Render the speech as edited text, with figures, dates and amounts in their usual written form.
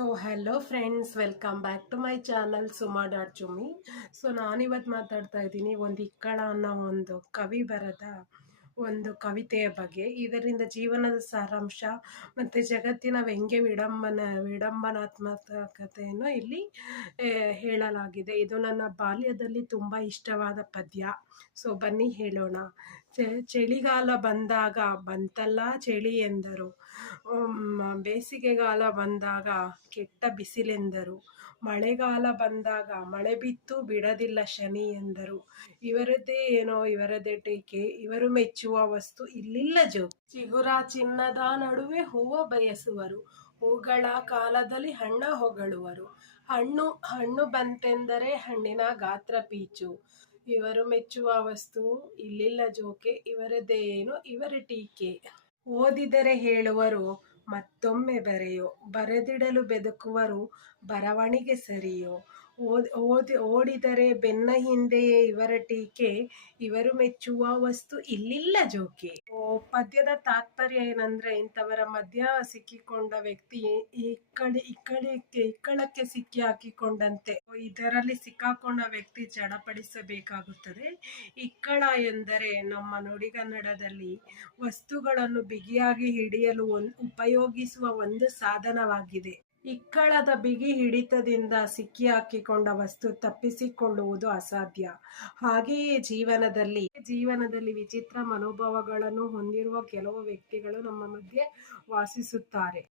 Hello friends, welcome back to my channel Suma dot Chummi. ನಾನಿವತ್ತು ಮಾತಾಡ್ತಾ ಇದ್ದೀನಿ ಒಂದು ಇಕ್ಕಳ ಅನ್ನೋ ಒಂದು ಕವಿ ಬರೆದ ಒಂದು ಕವಿತೆಯ ಬಗ್ಗೆ. ಇದರಿಂದ ಜೀವನದ ಸಾರಾಂಶ ಮತ್ತು ಜಗತ್ತಿನ ವ್ಯಂಗ್ಯ ವಿಡಂಬನಾತ್ಮಕತೆಯನ್ನು ಇಲ್ಲಿ ಹೇಳಲಾಗಿದೆ. ಇದು ನನ್ನ ಬಾಲ್ಯದಲ್ಲಿ ತುಂಬ ಇಷ್ಟವಾದ ಪದ್ಯ. ಬನ್ನಿ ಹೇಳೋಣ. ಚಳಿಗಾಲ ಬಂದಾಗ ಬಂತಲ್ಲ ಚಳಿ ಎಂದರು, ಬೇಸಿಗೆಗಾಲ ಬಂದಾಗ ಕೆಟ್ಟ ಬಿಸಿಲೆಂದರು, ಮಳೆಗಾಲ ಬಂದಾಗ ಮಳೆ ಬಿತ್ತು ಬಿಡದಿಲ್ಲ ಶನಿ ಎಂದರು. ಇವರದೇ ಟೀಕೆ, ಇವರು ಮೆಚ್ಚುವ ವಸ್ತು ಇಲ್ಲಿಲ್ಲ ಜೋಕೆ. ಚಿಗುರ ಚಿನ್ನದ ನಡುವೆ ಹೂವ ಬಯಸುವರು, ಹೂಗಳ ಕಾಲದಲ್ಲಿ ಹಣ್ಣ ಹೊಗಳುವರು. ಹಣ್ಣು ಬಂತೆಂದರೆ ಹಣ್ಣಿನ ಗಾತ್ರ ಪೀಚು. ಇವರು ಮೆಚ್ಚುವ ವಸ್ತು ಇಲ್ಲಿಲ್ಲ ಜೋಕೆ, ಇವರ ಟೀಕೆ. ಓದಿದರೆ ಹೇಳುವರು ಮತ್ತೊಮ್ಮೆ ಬರೆಯೋ, ಬರೆದಿಡಲು ಬೆದಕುವರು ಬರವಣಿಗೆ ಸರಿಯೋ. ಓಡಿದರೆ ಬೆನ್ನ ಹಿಂದೆಯೇ ಇವರ ಟೀಕೆ, ಇವರು ಮೆಚ್ಚುವ ವಸ್ತು ಇಲ್ಲಿಲ್ಲ ಜೋಕೆ. ಪದ್ಯದ ತಾತ್ಪರ್ಯ ಏನಂದ್ರೆ, ಇಂಥವರ ಮಧ್ಯ ಸಿಕ್ಕಿಕೊಂಡ ವ್ಯಕ್ತಿ ಇಕ್ಕಳಕ್ಕೆ ಸಿಕ್ಕಿ ಹಾಕಿಕೊಂಡಂತೆ. ಇದರಲ್ಲಿ ಸಿಕ್ಕಾಕೊಂಡ ವ್ಯಕ್ತಿ ಚಡಪಡಿಸಬೇಕಾಗುತ್ತದೆ. ಇಕ್ಕಳ ಎಂದರೆ ನಮ್ಮ ನುಡಿಗನ್ನಡದಲ್ಲಿ ವಸ್ತುಗಳನ್ನು ಬಿಗಿಯಾಗಿ ಹಿಡಿಯಲು ಉಪಯೋಗಿಸುವ ಒಂದು ಸಾಧನವಾಗಿದೆ. ಇಕ್ಕಳದ ಬಿಗಿ ಹಿಡಿತದಿಂದ ಸಿಕ್ಕಿ ಹಾಕಿಕೊಂಡ ವಸ್ತು ತಪ್ಪಿಸಿಕೊಳ್ಳುವುದು ಅಸಾಧ್ಯ. ಹಾಗೆಯೇ ಜೀವನದಲ್ಲಿ ವಿಚಿತ್ರ ಮನೋಭಾವಗಳನ್ನು ಹೊಂದಿರುವ ಕೆಲವು ವ್ಯಕ್ತಿಗಳು ನಮ್ಮ ಮಧ್ಯೆ ವಾಸಿಸುತ್ತಾರೆ.